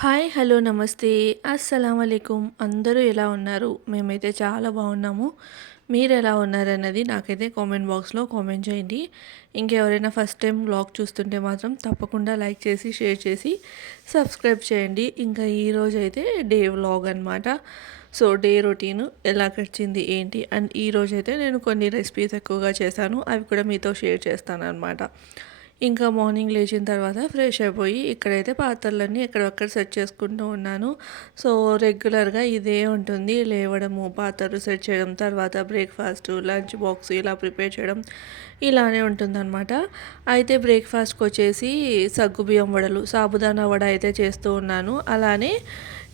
Hi hello నమస్తే అస్సలం వాలేకుమ్ అందరూ ఎలా ఉన్నారు? మేమైతే చాలా బాగున్నాము. మీరు ఎలా ఉన్నారన్నది నాకైతే కామెంట్ బాక్స్లో కామెంట్ చేయండి. ఇంకెవరైనా ఫస్ట్ టైం వ్లాగ్ చూస్తుంటే మాత్రం తప్పకుండా లైక్ చేసి షేర్ చేసి సబ్స్క్రైబ్ చేయండి. ఇంకా ఈరోజు అయితే డే వ్లాగ్ అనమాట. సో డే రొటీన్ ఎలా గడిచింది ఏంటి అండ్ ఈరోజు అయితే నేను కొన్ని రెసిపీస్ ఎక్కువగా చేశాను, అవి కూడా మీతో షేర్ చేస్తాను అనమాట. ఇంకా మార్నింగ్ లేచిన తర్వాత ఫ్రెష్ అయిపోయి ఇక్కడైతే పాత్రలన్నీ ఎక్కడొక్కడ సెట్ చేసుకుంటూ ఉన్నాను. సో రెగ్యులర్గా ఇదే ఉంటుంది, లేవడము, పాత్రలు సెట్ చేయడం, తర్వాత బ్రేక్ఫాస్ట్, లంచ్ బాక్స్ ఇలా ప్రిపేర్ చేయడం ఇలానే ఉంటుందన్నమాట. అయితే బ్రేక్ఫాస్ట్కి వచ్చేసి సగ్గుబియ్యం వడలు, సాబుదానా వడ అయితే చేస్తూ ఉన్నాను. అలానే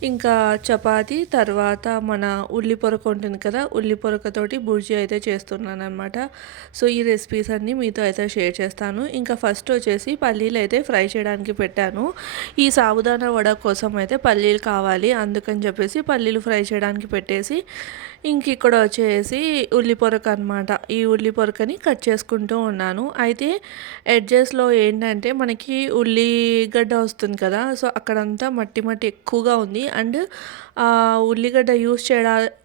ఇంకా చపాతి, తర్వాత మన ఉల్లి పొరక ఉంటుంది కదా, ఉల్లి పొరకతోటి బుర్జీ అయితే చేస్తున్నాను అనమాట. సో ఈ రెసిపీస్ అన్నీ మీతో అయితే షేర్ చేస్తాను. ఇంకా ఫస్ట్ వచ్చేసి పల్లీలు అయితే ఫ్రై చేయడానికి పెట్టాను. ఈ సాబుదానా వడ కోసం అయితే పల్లీలు కావాలి, అందుకని చెప్పేసి పల్లీలు ఫ్రై చేయడానికి పెట్టేసి ఇంక ఇక్కడ వచ్చేసి ఉల్లి పొరక అనమాట. ఈ ఉల్లి పొరకని కట్ చేసుకుంటూ ఉన్నాను. అయితే ఎడ్జెస్లో ఏంటంటే మనకి ఉల్లిగడ్డ వస్తుంది కదా, సో అక్కడంతా మట్టి మట్టి ఎక్కువగా ఉంది. అండ్ ఉల్లిగడ్డ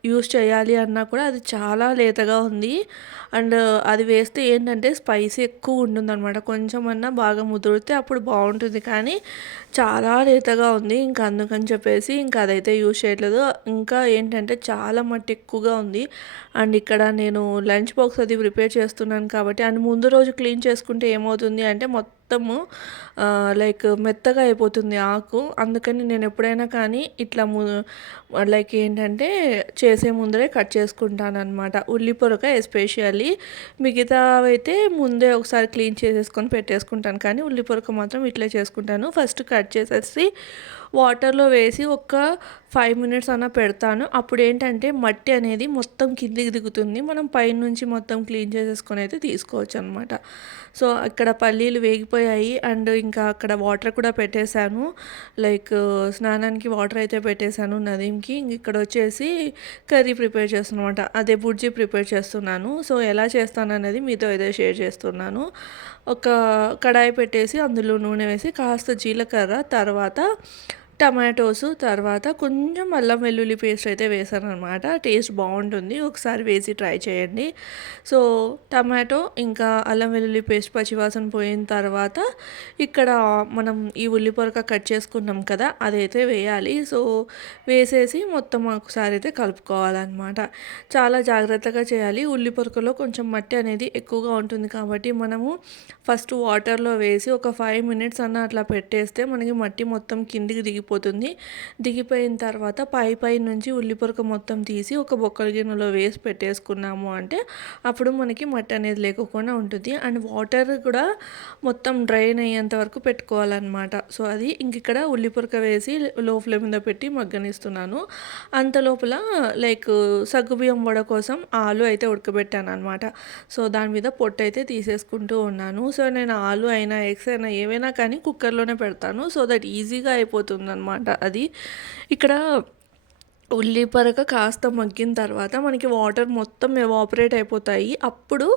యూస్ చేయాలి అన్నా కూడా అది చాలా లేతగా ఉంది. అండ్ అది వేస్తే ఏంటంటే స్పైసీ ఎక్కువ ఉంటుందన్నమాట. కొంచెం అన్నా బాగా ముదిరితే అప్పుడు బాగుంటుంది, కానీ చాలా లేతగా ఉంది. ఇంకా అందుకని చెప్పేసి ఇంకా అదైతే యూస్ చేయట్లేదు. ఇంకా ఏంటంటే చాలా మట్టి ఎక్కువగా ఉంది. అండ్ ఇక్కడ నేను లంచ్ బాక్స్ అది ప్రిపేర్ చేస్తున్నాను కాబట్టి, అండ్ ముందు రోజు క్లీన్ చేసుకుంటే ఏమవుతుంది అంటే మొత్తము లైక్ మెత్తగా అయిపోతుంది ఆకు. అందుకని నేను ఎప్పుడైనా కానీ ఇట్లా లైక్ ఏంటంటే చేసే ముందరే కట్ చేసుకుంటాను అనమాట. ఉల్లి పొరక ఎస్పెషల్లీ, మిగతావైతే ముందే ఒకసారి క్లీన్ చేసేసుకొని పెట్టేసుకుంటాను, కానీ ఉల్లి పొరక మాత్రం ఇట్లే చేసుకుంటాను. ఫస్ట్ కట్ చేసేసి వాటర్లో వేసి ఒక 5 మినిట్స్ అన్న పెడతాను. అప్పుడు ఏంటంటే మట్టి అనేది మొత్తం కిందికి దిగుతుంది, మనం పైనుంచి మొత్తం క్లీన్ చేసేసుకొని అయితే తీసుకోవచ్చు అనమాట. సో ఇక్కడ పల్లీలు వేగిపోయాయి అండ్ ఇంకా అక్కడ వాటర్ కూడా పెట్టేశాను, లైక్ స్నానానికి వాటర్ అయితే పెట్టేశాను నదీంకి. ఇక్కడ వచ్చేసి కర్రీ ప్రిపేర్ చేస్తున్నాను అనమాట, అదే బుర్జీ ప్రిపేర్ చేస్తున్నాను. సో ఎలా చేస్తాను అనేది మీతో అయితే షేర్ చేస్తున్నాను. ఒక కడాయి పెట్టేసి అందులో నూనె వేసి కాస్త జీలకర్ర, తర్వాత టమాటోస్, తర్వాత కొంచెం అల్లం వెల్లుల్లి పేస్ట్ అయితే వేసాను అనమాట. టేస్ట్ బాగుంటుంది, ఒకసారి వేసి ట్రై చేయండి. సో టమాటో ఇంకా అల్లం వెల్లుల్లి పేస్ట్ పచ్చివాసన పోయిన తర్వాత ఇక్కడ మనం ఈ ఉల్లి పొరక కట్ చేసుకున్నాం కదా, అదైతే వేయాలి. సో వేసేసి మొత్తం ఒకసారి అయితే కలుపుకోవాలన్నమాట. చాలా జాగ్రత్తగా చేయాలి. ఉల్లి పొరకలో కొంచెం మట్టి అనేది ఎక్కువగా ఉంటుంది కాబట్టి మనము ఫస్ట్ వాటర్లో వేసి ఒక 5 మినిట్స్ అన్న అట్లా పెట్టేస్తే మనకి మట్టి మొత్తం కిందికి దిగిపోయిన తర్వాత పై నుంచి ఉల్లి పొరక మొత్తం తీసి ఒక బొక్కల గిన్నెలో వేసి పెట్టేసుకున్నాము అంటే అప్పుడు మనకి మట్టి అనేది లేకుండా ఉంటుంది. అండ్ వాటర్ కూడా మొత్తం డ్రైన్ అయ్యేంత వరకు పెట్టుకోవాలన్నమాట. సో అది ఇంక ఇక్కడ ఉల్లి పొరక వేసి లో ఫ్లేమ్ మీద పెట్టి మగ్గనిస్తున్నాను. అంత లోపల లైక్ సగ్గుబియ్యం వడ కోసం ఆలు అయితే ఉడకబెట్టాను అనమాట. సో దాని మీద పొట్టు అయితే తీసేసుకుంటూ ఉన్నాను. సో నేను ఆలు అయినా ఎగ్స్ అయినా ఏవైనా కానీ కుక్కర్లోనే పెడతాను, సో దట్ ఈజీగా అయిపోతుంది అనమాట. అది ఇక్కడ ఉల్లి పొరక కాస్త మగ్గిన తర్వాత మనకి వాటర్ మొత్తం ఎవాపరేట్ అయిపోతాయి. అప్పుడు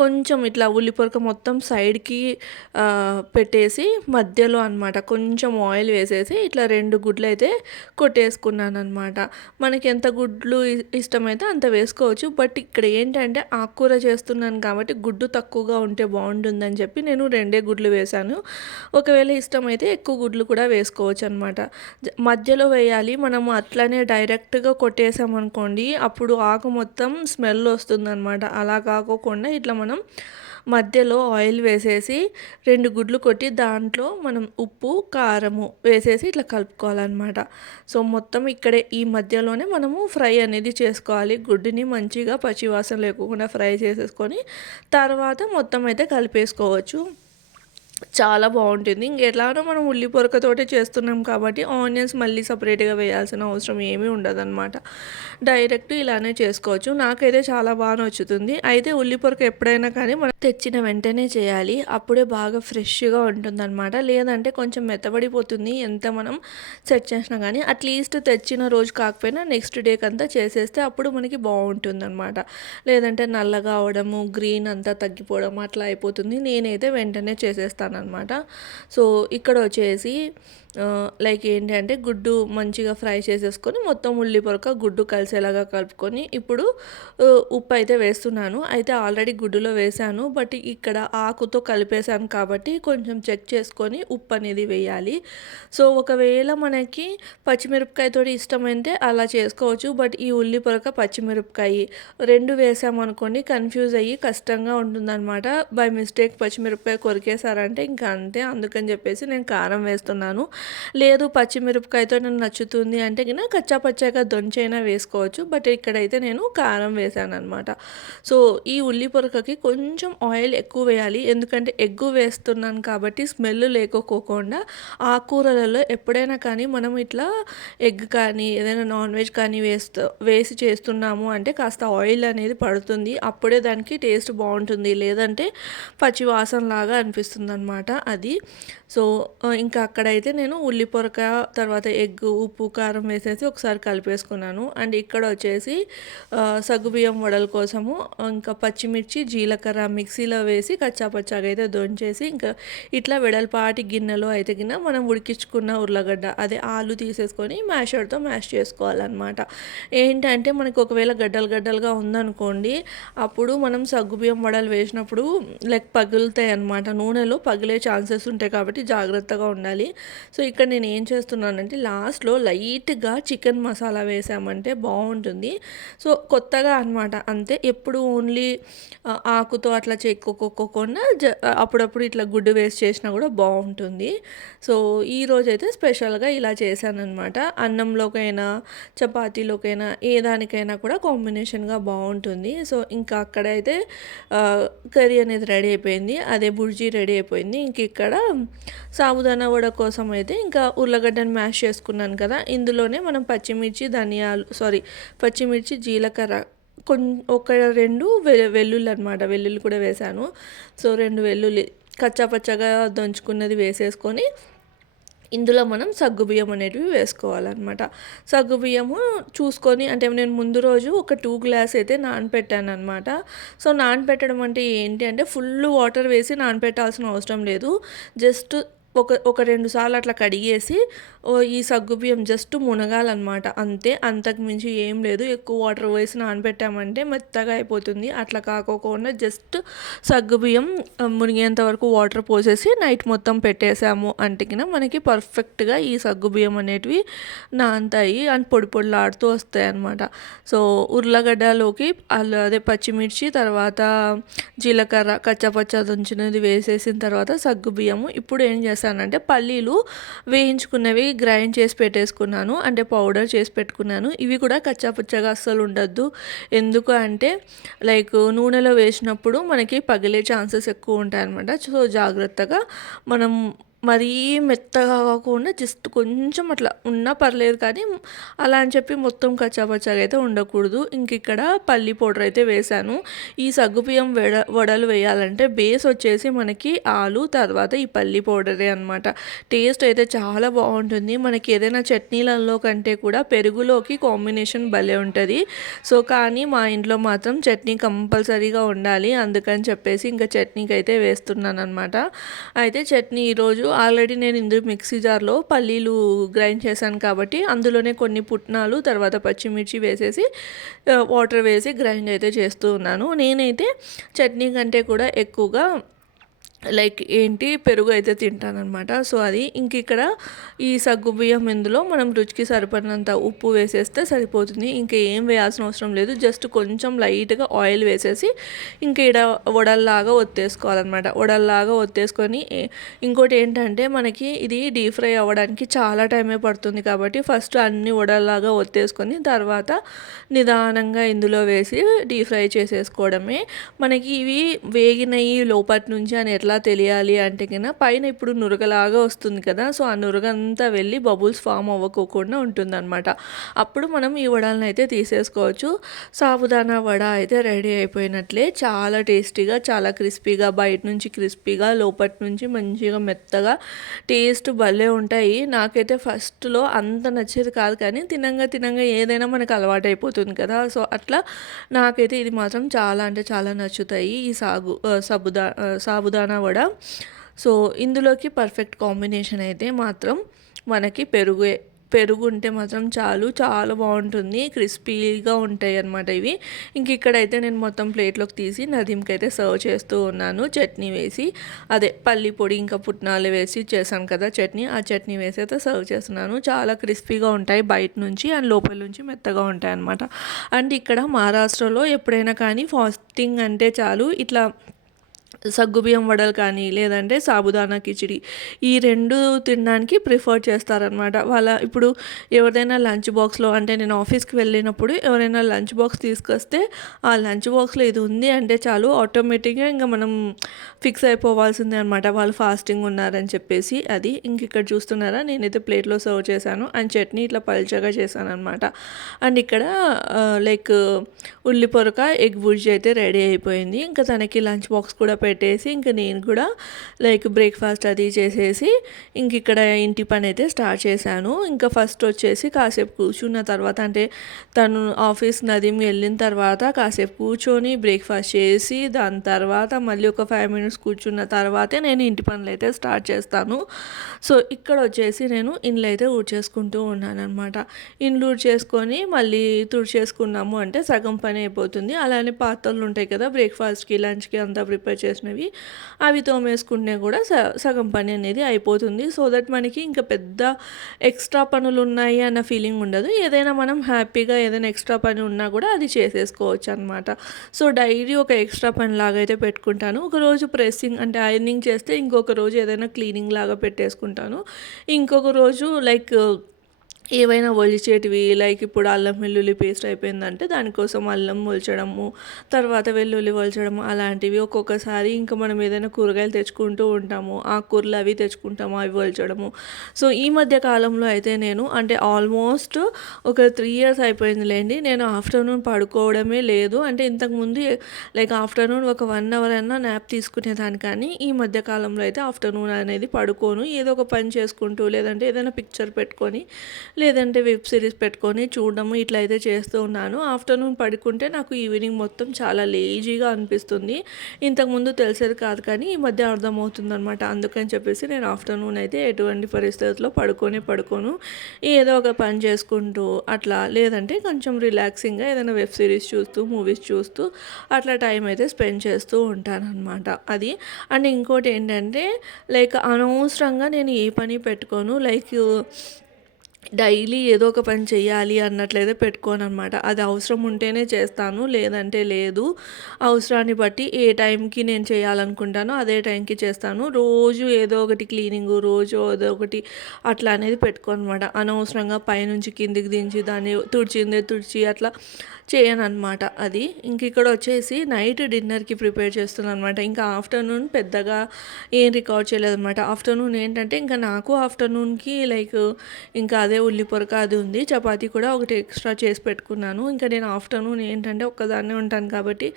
కొంచెం ఇట్లా ఉల్లి పొరక మొత్తం సైడ్కి పెట్టేసి మధ్యలో అనమాట కొంచెం ఆయిల్ వేసేసి ఇట్లా 2 గుడ్లు అయితే కొట్టేసుకున్నాను అనమాట. మనకి ఎంత గుడ్లు ఇష్టమైతే అంత వేసుకోవచ్చు. బట్ ఇక్కడ ఏంటంటే ఆకుకూర చేస్తున్నాను కాబట్టి గుడ్డు తక్కువగా ఉంటే బాగుంటుందని చెప్పి నేను 2 గుడ్లు వేశాను. ఒకవేళ ఇష్టమైతే ఎక్కువ గుడ్లు కూడా వేసుకోవచ్చు అనమాట. మధ్యలో వేయాలి. మనము అట్లనే డైరెక్ట్గా కొట్టేసామనుకోండి అప్పుడు ఆకు మొత్తం స్మెల్ వస్తుందన్నమాట. అలా కాకోకుండా ఇట్లా మనం మధ్యలో ఆయిల్ వేసేసి 2 గుడ్లు కొట్టి దాంట్లో మనం ఉప్పు, కారము వేసేసి ఇట్లా కలుపుకోవాలన్నమాట. సో మొత్తం ఇక్కడే ఈ మధ్యలోనే మనము ఫ్రై అనేది చేసుకోవాలి. గుడ్డుని మంచిగా పచ్చివాసన లేకుండా ఫ్రై చేసేసుకొని తర్వాత మొత్తం అయితే కలిపేసుకోవచ్చు. చాలా బాగుంటుంది. ఇంకెలానో మనం ఉల్లి పొరకతోటే చేస్తున్నాం కాబట్టి ఆనియన్స్ మళ్ళీ సపరేట్గా వేయాల్సిన అవసరం ఏమీ ఉండదన్నమాట. డైరెక్ట్ ఇలానే చేసుకోవచ్చు. నాకైతే చాలా బాగా నచ్చుతుంది. అయితే ఉల్లి పొరక ఎప్పుడైనా కానీ మనం తెచ్చిన వెంటనే చేయాలి, అప్పుడే బాగా ఫ్రెష్గా ఉంటుందన్నమాట. లేదంటే కొంచెం మెత్తబడిపోతుంది ఎంత మనం సెట్ చేసినా కానీ. అట్లీస్ట్ తెచ్చిన రోజు కాకపోయినా నెక్స్ట్ డేకి అంతా చేసేస్తే అప్పుడు మనకి బాగుంటుందన్నమాట. లేదంటే నల్లగా అవడము, గ్రీన్ అంతా తగ్గిపోవడం అట్లా అయిపోతుంది. నేనైతే వెంటనే చేసేస్తాను అనమాట. సో ఇక్కడ వచ్చేసి లైక్ ఏంటి అంటే గుడ్డు మంచిగా ఫ్రై చేసేసుకొని మొత్తం ఉల్లి పొరక గుడ్డు కలిసేలాగా కలుపుకొని ఇప్పుడు ఉప్పు అయితే వేస్తున్నాను. అయితే ఆల్రెడీ గుడ్డులో వేశాను. బట్ ఇక్కడ ఆకుతో కలిపేసాను కాబట్టి కొంచెం చెక్ చేసుకొని ఉప్పు అనేది వేయాలి. సో ఒకవేళ మనకి పచ్చిమిరపకాయతోటి ఇష్టమైతే అలా చేసుకోవచ్చు. బట్ ఈ ఉల్లి పొరక పచ్చిమిరపకాయ 2 వేసామనుకోండి కన్ఫ్యూజ్ అయ్యి కష్టంగా ఉంటుందన్నమాట. బై మిస్టేక్ పచ్చిమిరపకాయ కొరికేసారంటే ఇంకా అంతే. అందుకని చెప్పేసి నేను కారం వేస్తున్నాను. లేదు పచ్చిమిరపకాయతో నాకు నచ్చుతుంది అంటే గిన కచ్చా పచ్చాగా దొంచైనా వేసుకోవచ్చు. బట్ ఇక్కడైతే నేను కారం వేసాననమాట. సో ఈ ఉల్లి పొరకకి కొంచెం ఆయిల్ ఎక్కువ వేయాలి. ఎందుకంటే ఎగ్గు వేస్తున్నాను కాబట్టి స్మెల్ లేకోకుండా ఆకుకూరలలో ఎప్పుడైనా కానీ మనం ఇట్లా ఎగ్ కానీ ఏదైనా నాన్ వెజ్ కానీ వేసి చేస్తున్నాము అంటే కాస్త ఆయిల్ అనేది పడుతుంది. అప్పుడే దానికి టేస్ట్ బాగుంటుంది. లేదంటే పచ్చి వాసనలాగా అనిపిస్తుంది అనమాట అది. సో ఇంకా అక్కడైతే నేను ఉల్లి పొరక తర్వాత ఎగ్ ఉప్పు కారం వేసేసి ఒకసారి కలిపేసుకున్నాను. అండ్ ఇక్కడ వచ్చేసి సగ్గుబియ్యం వడల కోసము ఇంకా పచ్చిమిర్చి జీలకర్ర మిక్సీలో వేసి కచ్చాపచ్చాగా అయితే దొంచేసి ఇంకా ఇట్లా వెడల్పాటి గిన్నెలో అయితే గిన్నె మనం ఉడికించుకున్న ఉర్లగడ్డ అదే ఆలు తీసేసుకొని మ్యాషర్తో మ్యాష్ చేసుకోవాలన్నమాట. ఏంటంటే మనకు ఒకవేళ గడ్డలుగా ఉందనుకోండి అప్పుడు మనం సగ్గుబియ్యం వడలు వేసినప్పుడు లైక్ పగులుతాయి అన్నమాట. నూనెలో పగిలే ఛాన్సెస్ ఉంటాయి కాబట్టి జాగ్రత్తగా ఉండాలి. సో ఇక్కడ నేను ఏం చేస్తున్నానంటే లాస్ట్లో లైట్గా చికెన్ మసాలా వేసామంటే బాగుంటుంది. సో కొత్తగా అనమాట అంతే. ఎప్పుడు ఓన్లీ ఆకుతో అట్లా చెక్కుకోకుండా అప్పుడప్పుడు ఇట్లా గుడ్డు వేస్ట్ చేసినా కూడా బాగుంటుంది. సో ఈరోజు అయితే స్పెషల్గా ఇలా చేశానన్నమాట. అన్నంలోకైనా చపాతీలోకైనా ఏ దానికైనా కూడా కాంబినేషన్గా బాగుంటుంది. సో ఇంకా అక్కడైతే కర్రీ అనేది రెడీ అయిపోయింది. అదే బుర్జీ రెడీ అయిపోయింది. ఇంక ఇక్కడ సాబుదానా వడ కోసం అయితే ఇంకా ఉర్లగడ్డను మ్యాష్ చేసుకున్నాను కదా, ఇందులోనే మనం పచ్చిమిర్చి జీలకర్ర ఒక 2 వెల్లుల్లి అనమాట. వెల్లుల్లి కూడా వేశాను. సో 2 వెల్లుల్లి కచ్చాపచ్చగా దంచుకున్నది వేసేసుకొని ఇందులో మనం సగ్గుబియ్యం అనేటివి వేసుకోవాలన్నమాట. సగ్గుబియ్యము చూసుకొని అంటే నేను ముందు రోజు ఒక 2 గ్లాస్ అయితే నానపెట్టాను అనమాట. సో నానపెట్టడం అంటే ఏంటి అంటే ఫుల్ వాటర్ వేసి నానపెట్టాల్సిన అవసరం లేదు. జస్ట్ ఒక 2 సార్లు అట్లా కడిగేసి ఈ సగ్గుబియ్యం జస్ట్ మునగాలన్నమాట అంతే. అంతకు మించి ఏం లేదు. ఎక్కువ వాటర్ వేసి నానబెట్టామంటే మెత్తగా అయిపోతుంది. అట్లా కాకోకుండా జస్ట్ సగ్గుబియ్యం మునిగేంత వరకు వాటర్ పోసేసి నైట్ మొత్తం పెట్టేసాము అంటే మనకి పర్ఫెక్ట్గా ఈ సగ్గుబియ్యం అనేటివి నానతాయి అండ్ పొడి పొడిలాడుతూ వస్తాయి అన్నమాట. సో ఉర్లగడ్డలోకి అదే పచ్చిమిర్చి తర్వాత జీలకర్ర కచ్చాపచ్చా దంచినది వేసేసిన తర్వాత సగ్గుబియ్యము ఇప్పుడు ఏం చేస్తానంటే పల్లీలు వేయించుకున్నవి గ్రైండ్ చేసి పెట్టేసుకున్నాను. అంటే పౌడర్ చేసి పెట్టుకున్నాను. ఇవి కూడా కచ్చాపచ్చగా అస్సలు ఉండద్దు. ఎందుకు అంటే లైక్ నూనెలో వేసినప్పుడు మనకి పగిలే ఛాన్సెస్ ఎక్కువ ఉంటాయి అన్నమాట. సో జాగ్రత్తగా మనం మరీ మెత్తగా కాకుండా జస్ట్ కొంచెం అట్లా ఉన్నా పర్లేదు కానీ అలా అని చెప్పి మొత్తం కచ్చాపచ్చాగా అయితే ఉండకూడదు. ఇంక ఇక్కడ పల్లి పౌడర్ అయితే వేశాను. ఈ సగ్గుబియ్యం వడలు వేయాలంటే బేస్ వచ్చేసి మనకి ఆలు తర్వాత ఈ పల్లి పౌడరే అనమాట. టేస్ట్ అయితే చాలా బాగుంటుంది. మనకి ఏదైనా చట్నీలలో కంటే కూడా పెరుగులోకి కాంబినేషన్ భలే ఉంటుంది. సో కానీ మా ఇంట్లో మాత్రం చట్నీ కంపల్సరీగా ఉండాలి. అందుకని చెప్పేసి ఇంకా చట్నీకి అయితే వేస్తున్నాను అనమాట. అయితే చట్నీ ఈరోజు ఆల్రెడీ నేను ఇందులో మిక్సీ జార్లో పల్లీలు గ్రైండ్ చేశాను కాబట్టి అందులోనే కొన్ని పుట్నాలు తర్వాత పచ్చిమిర్చి వేసేసి వాటర్ వేసి గ్రైండ్ అయితే చేస్తూ ఉన్నాను. నేనైతే చట్నీ కంటే కూడా ఎక్కువగా లైక్ ఏంటి పెరుగు అయితే తింటానన్నమాట. సో అది ఇంక ఇక్కడ ఈ సగ్గుబియ్యం ఇందులో మనం రుచికి సరిపడినంత ఉప్పు వేసేస్తే సరిపోతుంది. ఇంకా ఏం వేయాల్సిన అవసరం లేదు. జస్ట్ కొంచెం లైట్గా ఆయిల్ వేసేసి ఇంక ఇక్కడ వడల్లాగా ఒత్తేసుకోవాలన్నమాట. వడల్లాగా ఒత్తేసుకొని ఇంకోటి ఏంటంటే మనకి ఇది డీప్ ఫ్రై అవ్వడానికి చాలా టైమే పడుతుంది కాబట్టి ఫస్ట్ అన్ని వడల్లాగా ఒత్తేసుకొని తర్వాత నిదానంగా ఇందులో వేసి డీప్ ఫ్రై చేసేసుకోవడమే. మనకి ఇవి వేగినవి లోపటి నుంచి అని ఎట్లా తెలియాలి అంటే కన్నా పైన ఇప్పుడు నురగలాగా వస్తుంది కదా, సో ఆ నురగంతా వెళ్ళి బబుల్స్ ఫామ్ అవ్వకోకుండా ఉంటుందన్నమాట. అప్పుడు మనం ఈ వడలను అయితే తీసేసుకోవచ్చు. సాబుదానా వడ అయితే రెడీ అయిపోయినట్లే. చాలా టేస్టీగా చాలా క్రిస్పీగా బయట నుంచి క్రిస్పీగా లోపటి నుంచి మంచిగా మెత్తగా టేస్ట్ భలే ఉంటాయి. నాకైతే ఫస్ట్లో అంత నచ్చేది కాదు కానీ తినంగా ఏదైనా మనకు అలవాటు అయిపోతుంది కదా, సో అట్లా నాకైతే ఇది మాత్రం చాలా అంటే చాలా నచ్చుతాయి ఈ సాబుదానా వడ. సో ఇందులోకి పర్ఫెక్ట్ కాంబినేషన్ అయితే మాత్రం మనకి పెరుగు ఉంటే మాత్రం చాలు, చాలా బాగుంటుంది. క్రిస్పీగా ఉంటాయి అన్నమాట ఇవి. ఇంక ఇక్కడైతే నేను మొత్తం ప్లేట్లోకి తీసి నదీమ్కి అయితే సర్వ్ చేస్తూ ఉన్నాను. చట్నీ వేసి, అదే పల్లి పొడి ఇంకా పుట్నాలు వేసి చేశాను కదా చట్నీ, ఆ చట్నీ వేసి అయితే సర్వ్ చేస్తున్నాను. చాలా క్రిస్పీగా ఉంటాయి బయట నుంచి అండ్ లోపల నుంచి మెత్తగా ఉంటాయి అన్నమాట. అండ్ ఇక్కడ మహారాష్ట్రలో ఎప్పుడైనా కానీ ఫాస్టింగ్ అంటే చాలు ఇట్లా సగ్గుబియ్యం వడలు కానీ లేదంటే సాబుదానా కిచిడి, ఈ 2 తినడానికి ప్రిఫర్ చేస్తారనమాట. ఇప్పుడు ఎవరిదైనా లంచ్ బాక్స్లో, అంటే నేను ఆఫీస్కి వెళ్ళినప్పుడు ఎవరైనా లంచ్ బాక్స్ తీసుకొస్తే ఆ లంచ్ బాక్స్లో ఇది ఉంది అంటే చాలు, ఆటోమేటిక్గా ఇంకా మనం ఫిక్స్ అయిపోవాల్సిందే అనమాట వాళ్ళు ఫాస్టింగ్ ఉన్నారని చెప్పేసి. అది ఇంక ఇక్కడ చూస్తున్నారా, నేనైతే ప్లేట్లో సర్వ్ చేశాను అండ్ చట్నీ ఇట్లా పల్చగా చేశాను అనమాట. అండ్ ఇక్కడ లైక్ ఉల్లి పొరక ఎగ్ బుర్జీ అయితే రెడీ అయిపోయింది. ఇంకా తనకి లంచ్ బాక్స్ కూడా పెట్టేసి ఇంకా నేను కూడా లైక్ బ్రేక్ఫాస్ట్ అది చేసేసి ఇంక ఇక్కడ ఇంటి పని అయితే స్టార్ట్ చేశాను. ఇంకా ఫస్ట్ వచ్చేసి కాసేపు కూర్చున్న తర్వాత, అంటే తను ఆఫీస్ నదీమ్ వెళ్ళిన తర్వాత కాసేపు కూర్చొని బ్రేక్ఫాస్ట్ చేసి దాని తర్వాత మళ్ళీ ఒక 5 మినిట్స్ కూర్చున్న తర్వాతే నేను ఇంటి పనులు అయితే స్టార్ట్ చేస్తాను. సో ఇక్కడ వచ్చేసి నేను ఇండ్లు అయితే ఊడ్చేసుకుంటూ ఉన్నాను అనమాట. ఇండ్లు ఊడ్చేసుకొని మళ్ళీ తుడిచేసుకున్నాము అంటే సగం పని అయిపోతుంది. అలానే పాత్రలు ఉంటాయి కదా బ్రేక్ఫాస్ట్కి లంచ్కి అంతా ప్రిపేర్ చేసినవి, అవి తోమేసుకుంటే కూడా సగం పని అనేది అయిపోతుంది. సో దట్ మనకి ఇంకా పెద్ద ఎక్స్ట్రా పనులు ఉన్నాయి అన్న ఫీలింగ్ ఉండదు. ఏదైనా మనం హ్యాపీగా ఏదైనా ఎక్స్ట్రా పని ఉన్నా కూడా అది చేసేసుకోవచ్చు అనమాట. సో డైలీ ఒక ఎక్స్ట్రా పని లాగా అయితే పెట్టుకుంటాను. ఒకరోజు ప్రెస్సింగ్ అంటే ఐరనింగ్ చేస్తే ఇంకొక రోజు ఏదైనా క్లీనింగ్ లాగా పెట్టేసుకుంటాను. ఇంకొక రోజు లైక్ ఏవైనా ఒలిచేటివి, లైక్ ఇప్పుడు అల్లం వెల్లుల్లి పేస్ట్ అయిపోయిందంటే దానికోసం అల్లం ఒలచడము, తర్వాత వెల్లుల్లి ఒలచడము, అలాంటివి. ఒక్కొక్కసారి ఇంకా మనం ఏదైనా కూరగాయలు తెచ్చుకుంటూ ఉంటాము, ఆకుకూరలు అవి తెచ్చుకుంటాము, అవి ఒలచడము. సో ఈ మధ్య కాలంలో అయితే నేను అంటే ఆల్మోస్ట్ ఒక 3 ఇయర్స్ అయిపోయిందిలేండి, నేను ఆఫ్టర్నూన్ పడుకోవడమే లేదు. అంటే ఇంతకుముందు లైక్ ఆఫ్టర్నూన్ ఒక 1 అవర్ అయినా నాప్ తీసుకునేదాన్ని, కానీ ఈ మధ్య కాలంలో అయితే ఆఫ్టర్నూన్ అనేది పడుకోను. ఏదో ఒక పని చేసుకుంటూ లేదంటే ఏదైనా పిక్చర్ పెట్టుకొని లేదంటే వెబ్ సిరీస్ పెట్టుకొని చూడడము ఇట్లా అయితే చేస్తూ ఉన్నాను. ఆఫ్టర్నూన్ పడుకుంటే నాకు ఈవినింగ్ మొత్తం చాలా లేజీగా అనిపిస్తుంది. ఇంతకుముందు తెలిసేది కాదు కానీ ఈ మధ్య అర్థమవుతుందనమాట. అందుకని చెప్పేసి నేను ఆఫ్టర్నూన్ అయితే ఎటువంటి పరిస్థితుల్లో పడుకోను. ఏదో ఒక పని చేసుకుంటూ అట్లా, లేదంటే కొంచెం రిలాక్సింగ్గా ఏదైనా వెబ్ సిరీస్ చూస్తూ మూవీస్ చూస్తూ అట్లా టైం అయితే స్పెండ్ చేస్తూ ఉంటానన్నమాట. అది. అండ్ ఇంకోటి ఏంటంటే లైక్ అనవసరంగా నేను ఏ పని పెట్టుకోను. లైక్ డైలీ ఏదో ఒక పని చెయ్యాలి అన్నట్లయితే పెట్టుకోనమాట. అది అవసరం ఉంటేనే చేస్తాను, లేదంటే లేదు. అవసరాన్ని బట్టి ఏ టైంకి నేను చేయాలనుకుంటానో అదే టైంకి చేస్తాను. రోజు ఏదో ఒకటి క్లీనింగు, రోజు ఏదో ఒకటి అట్లా అనేది పెట్టుకోనమాట. అనవసరంగా పైనుంచి కిందికి దించి దాన్ని తుడిచి అట్లా చేయనమాట. అది. ఇంక ఇక్కడ వచ్చేసి నైట్ డిన్నర్కి ప్రిపేర్ చేస్తున్నాను అనమాట. ఇంకా ఆఫ్టర్నూన్ పెద్దగా ఏం రికార్డ్ చేయలేదన్నమాట. ఆఫ్టర్నూన్ ఏంటంటే ఇంకా నాకు ఆఫ్టర్నూన్కి లైక్ ఇంకా అదే ఉల్లి పొరక అది ఉంది. చపాతీ కూడా ఒకటి ఎక్స్ట్రా చేసి పెట్టుకున్నాను. ఇంకా నేను ఆఫ్టర్నూన్ ఏంటంటే ఒక్కదాన్నే ఉంటాను కాబట్టి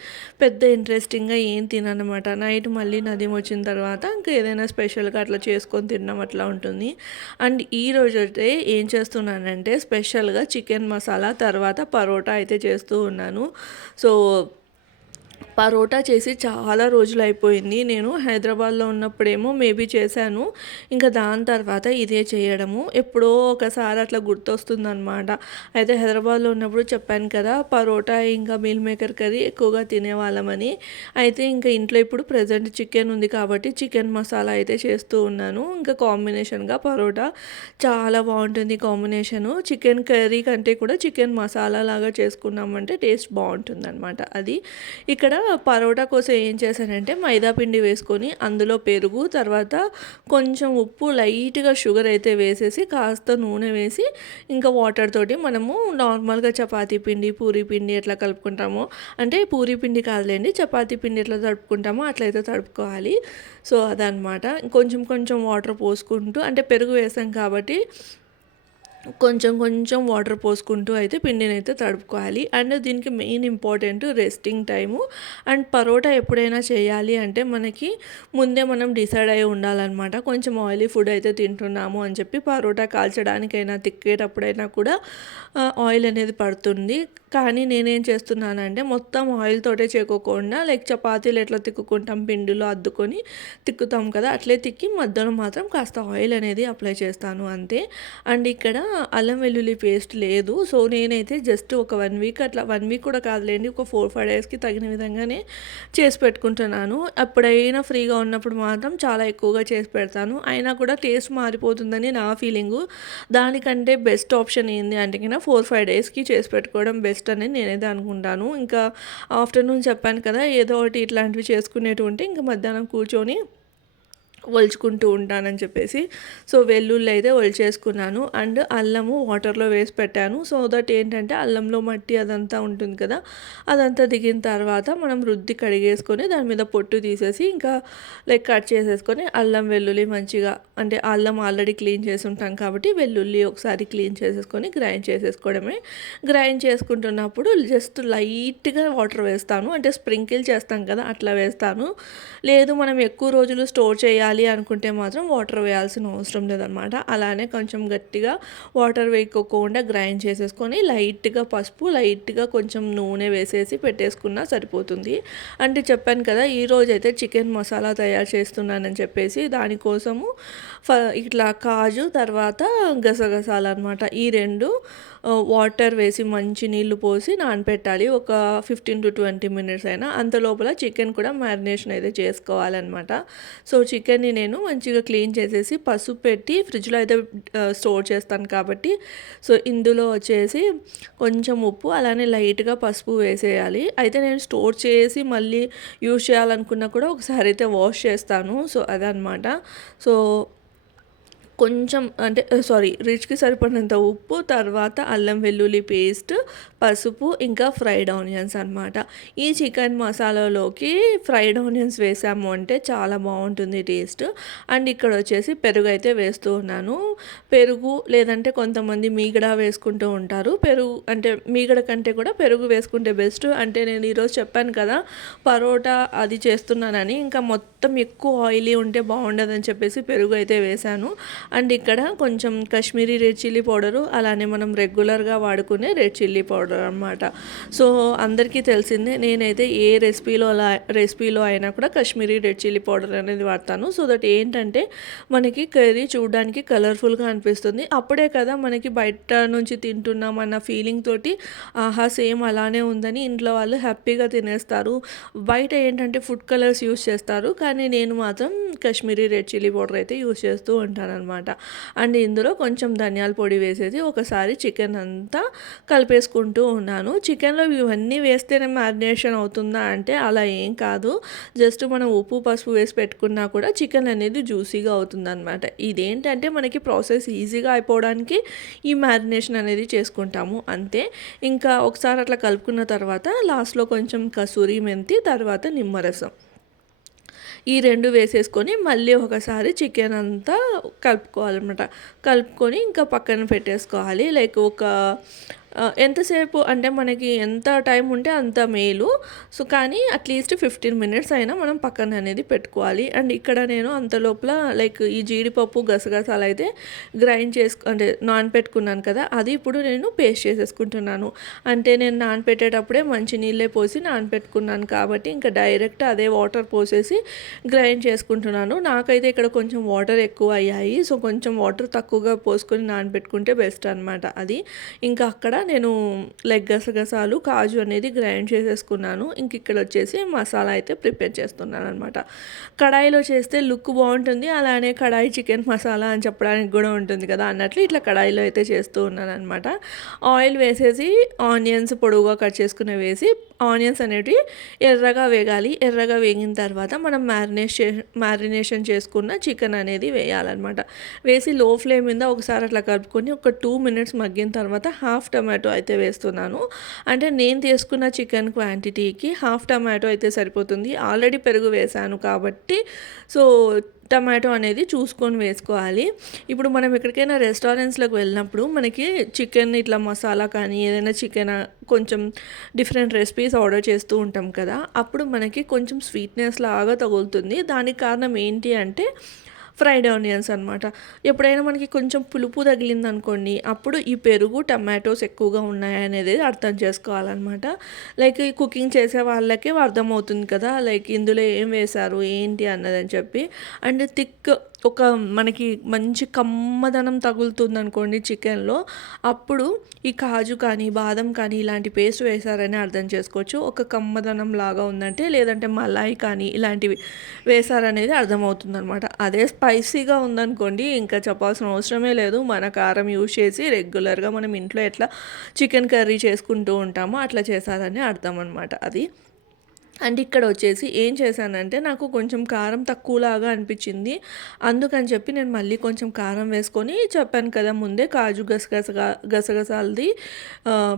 పెద్ద ఇంట్రెస్టింగ్గా ఏం తిననమాట. నైట్ మళ్ళీ నదీమ్ వచ్చిన తర్వాత ఇంకా ఏదైనా స్పెషల్గా అట్లా చేసుకొని తినడం అట్లా ఉంటుంది. అండ్ ఈరోజు అయితే ఏం చేస్తున్నానంటే స్పెషల్గా చికెన్ మసాలా తర్వాత పరోటా అయితే చేస్తూ ఉన్నాను. సో పరోటా చేసి చాలా రోజులు అయిపోయింది. నేను హైదరాబాద్లో ఉన్నప్పుడేమో మేబీ చేశాను. ఇంకా దాని తర్వాత ఇదే చేయడము ఎప్పుడో ఒకసారి అట్లా గుర్తొస్తుందన్నమాట. అయితే హైదరాబాద్లో ఉన్నప్పుడు చెప్పాను కదా, పరోటా ఇంకా మీల్ మేకర్ కర్రీ ఎక్కువగా తినేవాళ్ళమని. అయితే ఇంకా ఇంట్లో ఇప్పుడు ప్రజెంట్ చికెన్ ఉంది కాబట్టి చికెన్ మసాలా అయితే చేస్తూ ఉన్నాను. ఇంకా కాంబినేషన్గా పరోటా చాలా బాగుంటుంది కాంబినేషను. చికెన్ కర్రీ కంటే కూడా చికెన్ మసాలా లాగా చేసుకున్నామంటే టేస్ట్ బాగుంటుందన్నమాట. అది. ఇక్కడ పరోటా కోసం ఏం చేశానంటే మైదా పిండి వేసుకొని అందులో పెరుగు, తర్వాత కొంచెం ఉప్పు, లైట్గా షుగర్ అయితే వేసేసి కాస్త నూనె వేసి ఇంకా వాటర్ తోటి మనము నార్మల్గా చపాతీ పిండి, పూరీ పిండి ఎట్లా కలుపుకుంటామో, అంటే పూరీ పిండి కాదులేండి, చపాతీ పిండి ఎట్లా తడుపుకుంటామో అట్లయితే తడుపుకోవాలి. సో అదనమాట. కొంచెం కొంచెం వాటర్ పోసుకుంటూ, అంటే పెరుగు వేసాం కాబట్టి కొంచెం కొంచెం వాటర్ పోసుకుంటూ అయితే పిండిని అయితే తడుపుకోవాలి. అండ్ దీనికి main important resting time. And parotta ఎప్పుడైనా చేయాలి అంటే మనకి ముందే మనం డిసైడ్ అయి ఉండాలన్నమాట. కొంచెం ఆయిలీ ఫుడ్ అయితే తింటున్నాము అని చెప్పి పరోటా కాల్చడానికైనా తిక్కేటప్పుడైనా కూడా ఆయిల్ అనేది పడుతుంది. కానీ నేనేం చేస్తున్నానంటే మొత్తం ఆయిల్ తోటే చేయకోకుండా లైక్ చపాతీలు ఎట్లా తిక్కుకుంటాం పిండిలో అద్దుకొని తిక్కుతాం కదా, అట్లే తిక్కి మధ్యలో మాత్రం కాస్త ఆయిల్ అనేది అప్లై చేస్తాను అంతే. అండ్ ఇక్కడ అల్లం వెల్లుల్లి పేస్ట్ లేదు. సో నేనైతే జస్ట్ ఒక 1 వీక్ అట్లా, 1 వీక్ కూడా కాదులేండి, ఒక 4-5 డేస్‌కి తగిన విధంగానే చేసి పెట్టుకుంటున్నాను. ఎప్పుడైనా ఫ్రీగా ఉన్నప్పుడు మాత్రం చాలా ఎక్కువగా చేసి పెడతాను. అయినా కూడా టేస్ట్ మారిపోతుందని నా ఫీలింగు. దానికంటే బెస్ట్ ఆప్షన్ ఏంది అంటే గిన 4-5 డేస్‌కి చేసి పెట్టుకోవడం బెస్ట్ అని నేనైతే అనుకుంటాను. ఇంకా ఆఫ్టర్‌నూన్ చెప్పాను కదా, ఏదో ఒకటి ఇట్లాంటివి చేసుకునేటివి ఉంటే ఇంక మధ్యాహ్నం కూర్చొని ఒలుచుకుంటూ ఉంటానని చెప్పేసి సో వెల్లుల్లి అయితే ఒలిచేసుకున్నాను. అండ్ అల్లము వాటర్లో వేసి పెట్టాను. సో దట్ ఏంటంటే అల్లంలో మట్టి అదంతా ఉంటుంది కదా, అదంతా దిగిన తర్వాత మనం రుద్ది కడిగేసుకొని దాని మీద పొట్టు తీసేసి ఇంకా లైక్ కట్ చేసేసుకొని అల్లం వెల్లుల్లి మంచిగా, అంటే అల్లం ఆల్రెడీ క్లీన్ చేసి ఉంటాం కాబట్టి వెల్లుల్లి ఒకసారి క్లీన్ చేసేసుకొని గ్రైండ్ చేసేసుకోవడమే. గ్రైండ్ చేసుకుంటున్నప్పుడు జస్ట్ లైట్గా వాటర్ వేస్తాను, అంటే స్ప్రింకిల్ చేస్తాం కదా అట్లా వేస్తాను. లేదు మనం ఎక్కువ రోజులు స్టోర్ చేయాలి అనుకుంటే మాత్రం వాటర్ వేయాల్సిన అవసరం లేదనమాట. అలానే కొంచెం గట్టిగా వాటర్ వేయకోకుండా గ్రైండ్ చేసేసుకొని లైట్గా పసుపు, లైట్గా కొంచెం నూనె వేసేసి పెట్టేసుకున్నా సరిపోతుంది. అంటే చెప్పాను కదా ఈరోజు అయితే చికెన్ మసాలా తయారు చేస్తున్నానని చెప్పేసి, దానికోసము ఇట్లా కాజు తర్వాత గసగసాలు అనమాట, ఈ రెండు వాటర్ వేసి మంచి నీళ్లు పోసి నానపెట్టాలి ఒక 15-20 మినిట్స్ అయినా. అంత లోపల చికెన్ కూడా మ్యారినేషన్ అయితే చేసుకోవాలన్నమాట. సో చికెన్ని నేను మంచిగా క్లీన్ చేసేసి పసుపు పెట్టి ఫ్రిడ్జ్లో అయితే స్టోర్ చేస్తాను కాబట్టి, సో ఇందులో వచ్చేసి కొంచెం ఉప్పు అలానే లైట్గా పసుపు వేసేయాలి. అయితే నేను స్టోర్ చేసి మళ్ళీ యూజ్ చేయాలనుకున్నా కూడా ఒకసారి అయితే వాష్ చేస్తాను. సో అదనమాట. సో కొంచెం అంటే రుచికి సరిపడినంత ఉప్పు, తర్వాత అల్లం వెల్లుల్లి పేస్ట్, పసుపు, ఇంకా ఫ్రైడ్ ఆనియన్స్ అనమాట. ఈ చికెన్ మసాలాలోకి ఫ్రైడ్ ఆనియన్స్ వేసాము అంటే చాలా బాగుంటుంది టేస్ట్. అండ్ ఇక్కడ వచ్చేసి పెరుగు అయితే వేస్తూ ఉన్నాను. పెరుగు లేదంటే కొంతమంది మీగడ వేసుకుంటూ ఉంటారు. పెరుగు అంటే మీగడ కంటే కూడా పెరుగు వేసుకుంటే బెస్ట్. అంటే నేను ఈరోజు చెప్పాను కదా పరోటా అది చేస్తున్నానని, ఇంకా మొత్తం ఎక్కువ ఆయిలీ ఉంటే బాగుండదని చెప్పేసి పెరుగు అయితే వేశాను. అండ్ ఇక్కడ కొంచెం కాశ్మీరీ రెడ్ చిల్లీ పౌడరు, అలానే మనం రెగ్యులర్గా వాడుకునే రెడ్ చిల్లీ పౌడర్ అనమాట. సో అందరికీ తెలిసిందే, నేనైతే ఏ రెసిపీలో అయినా కూడా కాశ్మీరీ రెడ్ చిల్లీ పౌడర్ అనేది వాడతాను. సో దట్ ఏంటంటే మనకి కర్రీ చూడడానికి కలర్ఫుల్గా అనిపిస్తుంది. అప్పుడే కదా మనకి బయట నుంచి తింటున్నాం అన్న ఫీలింగ్ తోటి ఆహా సేమ్ అలానే ఉందని ఇంట్లో వాళ్ళు హ్యాపీగా తినేస్తారు. బయట ఏంటంటే ఫుడ్ కలర్స్ యూస్ చేస్తారు, కానీ నేను మాత్రం కాశ్మీరీ రెడ్ చిల్లీ పౌడర్ అయితే యూస్ చేస్తూ ఉంటాను అనమాట. అండ్ ఇందులో కొంచెం ధనియాల పొడి వేసేసి ఒకసారి చికెన్ అంతా కలిపేసుకుంటూ ఉన్నాను. చికెన్లో ఇవన్నీ వేస్తేనే మ్యారినేషన్ అవుతుందా అంటే అలా ఏం కాదు. జస్ట్ మనం ఉప్పు పసుపు వేసి పెట్టుకున్నా కూడా చికెన్ అనేది జ్యూసీగా అవుతుంది అనమాట. ఇదేంటంటే మనకి ప్రాసెస్ ఈజీగా అయిపోవడానికి ఈ మ్యారినేషన్ అనేది చేసుకుంటాము అంతే. ఇంకా ఒకసారి అట్లా కలుపుకున్న తర్వాత లాస్ట్లో కొంచెం కసూరి మెంతి, తర్వాత నిమ్మరసం, ఈ 2 వేసేసుకొని మళ్ళీ ఒకసారి చికెన్ అంతా కలుపుకోవాలన్నమాట. కలుపుకొని ఇంకా పక్కన పెట్టేసుకోవాలి. లైక్ ఒక ఎంతసేపు అంటే మనకి ఎంత టైం ఉంటే అంత మేలు. సో కానీ అట్లీస్ట్ 15 మినిట్స్ అయినా మనం పక్కన అనేది పెట్టుకోవాలి. అండ్ ఇక్కడ నేను అంత లోపల లైక్ ఈ జీడిపప్పు గసగసాలు అయితే అంటే నానపెట్టుకున్నాను కదా, అది ఇప్పుడు నేను పేస్ట్ చేసేసుకుంటున్నాను. అంటే నేను నానపెట్టేటప్పుడే మంచి నీళ్ళే పోసి నానపెట్టుకున్నాను కాబట్టి ఇంకా డైరెక్ట్ అదే వాటర్ పోసేసి గ్రైండ్ చేసుకుంటున్నాను. నాకైతే ఇక్కడ కొంచెం వాటర్ ఎక్కువ అయ్యాయి. సో కొంచెం వాటర్ తక్కువగా పోసుకొని నానపెట్టుకుంటే బెస్ట్ అనమాట అది. ఇంకా అక్కడ నేను గసగసాలు కాజు అనేది గ్రైండ్ చేసేసుకున్నాను. ఇంక ఇక్కడ వచ్చేసి మసాలా అయితే ప్రిపేర్ చేస్తున్నాను అనమాట. కడాయిలో చేస్తే లుక్ బాగుంటుంది, అలానే కడాయి చికెన్ మసాలా అని చెప్పడానికి కూడా ఉంటుంది కదా అన్నట్లు ఇట్లా కడాయిలో అయితే చేస్తూ ఉన్నాను అనమాట. ఆయిల్ వేసేసి ఆనియన్స్ పొడవుగా కట్ చేసుకుని వేసి ఆనియన్స్ అనేటివి ఎర్రగా వేగాలి. ఎర్రగా వేగిన తర్వాత మనం మ్యారినేషన్ చేసుకున్న చికెన్ అనేది వేయాలన్నమాట. వేసి లో ఫ్లేమ్ మీద ఒకసారి అట్లా కలుపుకొని ఒక 2 మినిట్స్ మగ్గిన తర్వాత హాఫ్ టమాటో అయితే వేస్తున్నాను. అంటే నేను తీసుకున్న చికెన్ క్వాంటిటీకి హాఫ్ టమాటో అయితే సరిపోతుంది. ఆల్రెడీ పెరుగు వేసాను కాబట్టి సో టమాటో అనేది చూసుకొని వేసుకోవాలి. ఇప్పుడు మనం ఎక్కడికైనా రెస్టారెంట్స్లోకి వెళ్ళినప్పుడు మనకి చికెన్ ఇట్లా మసాలా కానీ ఏదైనా చికెన్ కొంచెం డిఫరెంట్ రెసిపీస్ ఆర్డర్ చేస్తూ ఉంటాం కదా, అప్పుడు మనకి కొంచెం స్వీట్నెస్ లాగా తగులుతుంది. దానికి కారణం ఏంటి అంటే ఫ్రైడ్ ఆనియన్స్ అనమాట. ఎప్పుడైనా మనకి కొంచెం పులుపు తగిలిందనుకోండి, అప్పుడు ఈ పెరుగు, టమాటోస్ ఎక్కువగా ఉన్నాయనేది అర్థం చేసుకోవాలనమాట. లైక్ ఈ కుకింగ్ చేసే వాళ్ళకి అర్థమవుతుంది కదా! లైక్ ఇందులో ఏం వేశారు, ఏంటి అన్నదని చెప్పి. అండ్ థిక్ ఒక మనకి మంచి కమ్మదనం తగులుతుందనుకోండి చికెన్‌లో, అప్పుడు ఈ కాజు కానీ, బాదం కానీ ఇలాంటి పేస్ట్ వేశారని అర్థం చేసుకోవచ్చు. ఒక కమ్మదనం లాగా ఉందంటే, లేదంటే మలాయి కానీ ఇలాంటివి వేశారనేది అర్థమవుతుందనమాట. అదే స్పైసీగా ఉందనుకోండి, ఇంకా చెప్పాల్సిన అవసరమే లేదు. మన కారం యూజ్ చేసి రెగ్యులర్‌గా మనం ఇంట్లో ఎట్లా చికెన్ కర్రీ చేసుకుంటూ ఉంటామో అట్లా చేశారని అర్థం అనమాట అది. అండ్ ఇక్కడ వచ్చేసి ఏం చేశానంటే, నాకు కొంచెం కారం తక్కువలాగా అనిపించింది. అందుకని చెప్పి నేను మళ్ళీ కొంచెం కారం వేసుకొని, చెప్పాను కదా ముందే కాజు గసగసాలది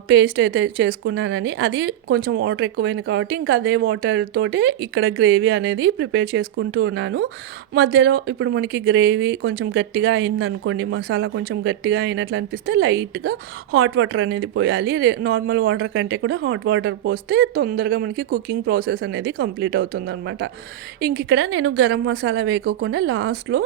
పేస్ట్ అయితే చేసుకున్నానని. అది కొంచెం వాటర్ ఎక్కువైంది కాబట్టి ఇంకా అదే వాటర్ తోటి ఇక్కడ గ్రేవీ అనేది ప్రిపేర్ చేసుకుంటూ ఉన్నాను. మధ్యలో ఇప్పుడు మనకి గ్రేవీ కొంచెం గట్టిగా అయిందనుకోండి, మసాలా కొంచెం గట్టిగా అయినట్లు అనిపిస్తే లైట్‌గా హాట్ వాటర్ అనేది పోయాలి. నార్మల్ వాటర్ కంటే కూడా హాట్ వాటర్ పోస్తే తొందరగా మనకి కుకింగ్ ప్రాసెస్ అనేది కంప్లీట్ అవుతుందనమాట. ఇంకిక్కడ నేను గరం మసాలా వేయకోకుండా లాస్ట్‌లో